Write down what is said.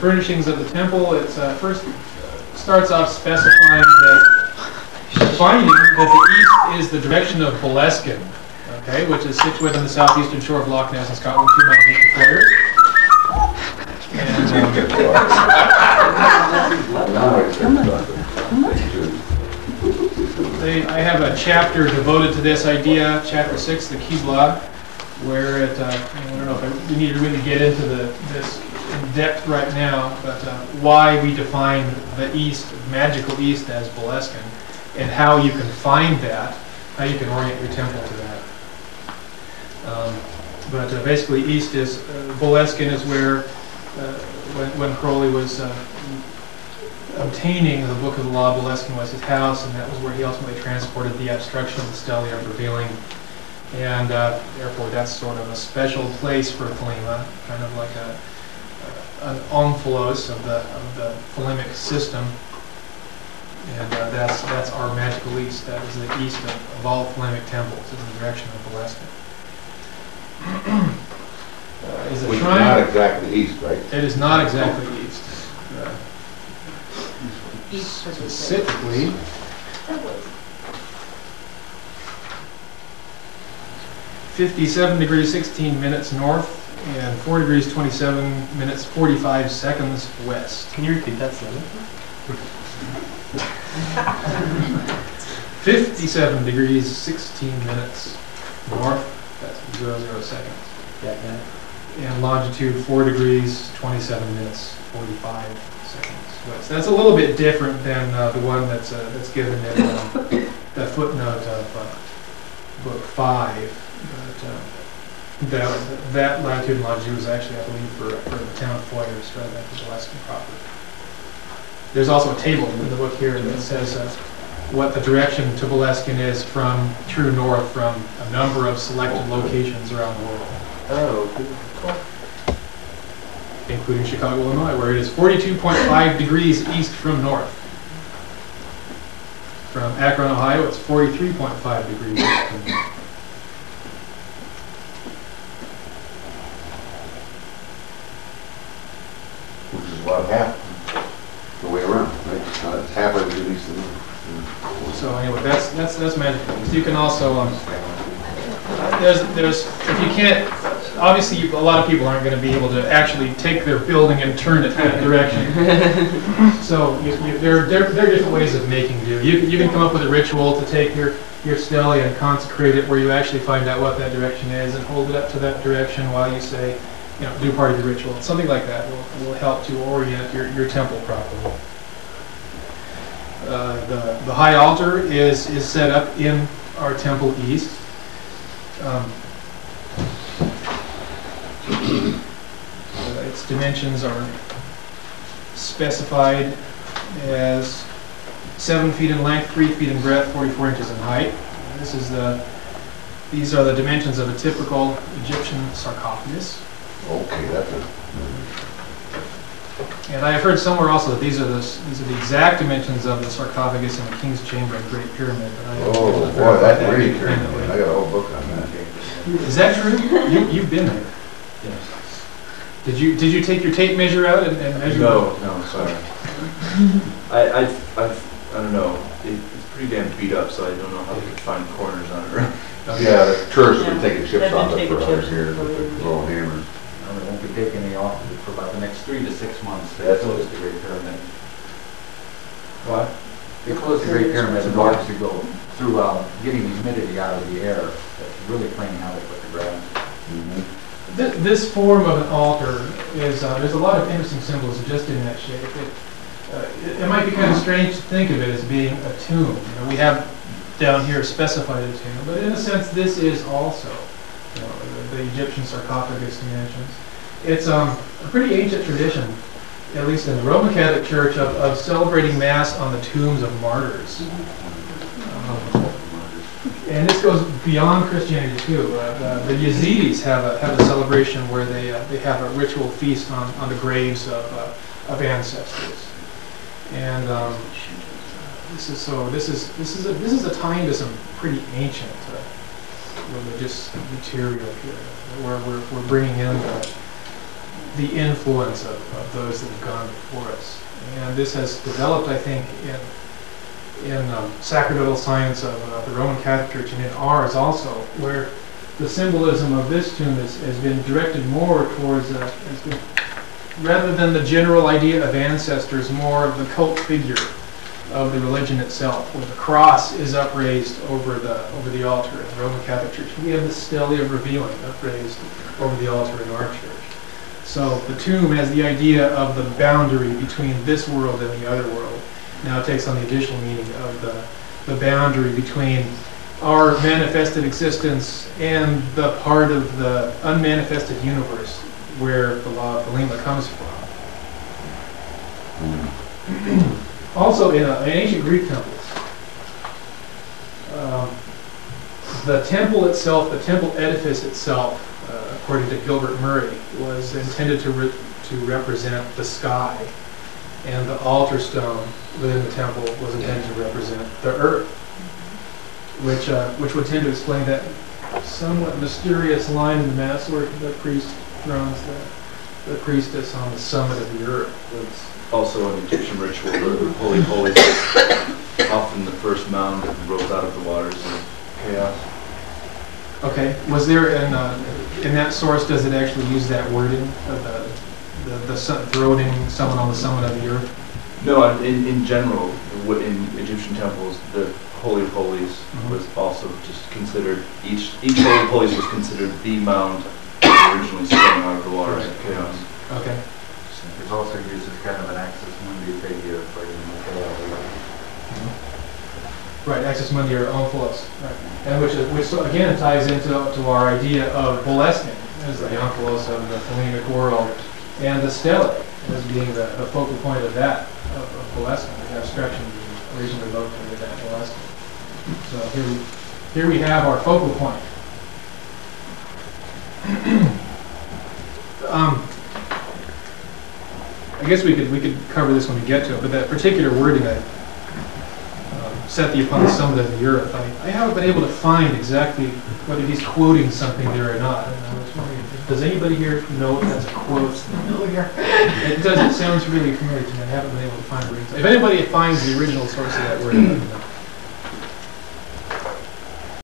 furnishings of the temple. It first starts off specifying that, defining that the east is the direction of Boleskine, okay, which is situated on the southeastern shore of Loch Ness in Scotland, 2 miles east of Foyers. And I have a chapter devoted to this idea, chapter 6, the Qibla, where it, I don't know if we need to really get into this in depth right now, but why we define the east, magical east, as Boleskine, and how you can find that, how you can orient your temple to that. But basically, east is, Boleskine is where, when Crowley was obtaining the Book of the Law, Boleskine was his house, and that was where he ultimately transported the abstraction of the stele of revealing. And therefore, that's sort of a special place for Thelema, kind of like an omphalos of the Thelemic system. And that's our magical east. That is the east of all Thelemic temples, in the direction of Boleskine. Is Which is not exactly east, right? It is not exactly east. Specifically, 57 degrees 16 minutes north and 4 degrees 27 minutes 45 seconds west. Can you repeat that sentence? 57 degrees 16 minutes north, that's 00 seconds. Yeah. And longitude 4 degrees 27 minutes 45 seconds west. That's a little bit different than the one that's given in the footnote of book 5. But that latitude and longitude was actually, I believe, for the town of Foyers, rather than the Boleskine proper. There's also a table in the book here that says what the direction to Boleskine is from true north from a number of selected locations around the world. Oh, cool. Including Chicago, Illinois, where it is 42.5 degrees east from north. From Akron, Ohio, it's 43.5 degrees east from north. Which is about half the way around, right? It's halfway between east and north. So anyway, that's magical. So you can also there's if you can't, obviously a lot of people aren't going to be able to actually take their building and turn it that direction. So there are different ways of making do. You can come up with a ritual to take your stele and consecrate it, where you actually find out what that direction is and hold it up to that direction while you say, do part of the ritual. Something like that will help to orient your temple properly. The high altar is set up in our temple east. Its dimensions are specified as 7 feet in length, 3 feet in breadth, 44 inches in height. These are the dimensions of a typical Egyptian sarcophagus. Okay, that's it. And I have heard somewhere also that these are the exact dimensions of the sarcophagus in the King's Chamber of the Great Pyramid. Oh boy, that's Great Pyramid. I got a whole book on that. Is that true? You've been there. Yes. Did you take your tape measure out and measure? No, sorry. I don't know. It's pretty damn beat up, so I don't know how they could find corners on it. Right? Yeah, the tourists have been taking chips off it for other years with the little hammers. They won't be taking any off of it for about the next 3 to 6 months. They That's close the Great Pyramid. What? They close the Great Pyramid in order to go through getting the humidity out of the air. That's really playing havoc with the ground. Mm-hmm. This form of an altar is, there's a lot of interesting symbols just in that shape. It might be kind of strange to think of it as being a tomb. We have down here specified a tomb, but in a sense this is also the Egyptian sarcophagus dimensions. It's a pretty ancient tradition, at least in the Roman Catholic Church, of celebrating Mass on the tombs of martyrs. And this goes beyond Christianity too. The Yazidis have a celebration where they have a ritual feast on the graves of ancestors. And this is a tie into some pretty ancient religious material here, where we're bringing in the influence of those that have gone before us. And this has developed, I think, in sacerdotal science of the Roman Catholic Church and in ours also, where the symbolism of this tomb has been directed more towards, rather than the general idea of ancestors, more of the cult figure of the religion itself, where the cross is upraised over the altar in the Roman Catholic Church. We have the stele of revealing upraised over the altar in our church. So the tomb has the idea of the boundary between this world and the other world. Now it takes on the additional meaning of the boundary between our manifested existence and the part of the unmanifested universe where the law of Thelema comes from. Also, in ancient Greek temples, the temple itself, the temple edifice itself, according to Gilbert Murray, was intended to represent the sky, and the altar stone within the temple was intended to represent the earth, which would tend to explain that somewhat mysterious line in the Mass where the priest thrones the priestess on the summit of the earth. That's also an Egyptian ritual, the Holy Holies is often the first mound that rose out of the waters of chaos. Okay, was there in that source, does it actually use that wording of the throning someone on the summit of the earth? No, in general, in Egyptian temples, the Holy of Holies was also just considered, each Holy of Holies was considered the mound that was originally sprung out of the waters of chaos. Okay. It's also used as kind of an axis mundi figure for Right, Axis Mundi or Omphalos, right, and which again ties into our idea of blessing as the Omphalos of the Thelemic world, and the stele as being the focal point of that of blessing, the abstraction originally located that blessing. So here we have our focal point. I guess we could cover this when we get to it, but that particular wording that set thee upon the summit of the earth, I haven't been able to find exactly whether he's quoting something there or not. Does anybody here know if that's a quote? Familiar? It does. It sounds really familiar to me. I haven't been able to find it. If anybody finds the original source of that word, let me know.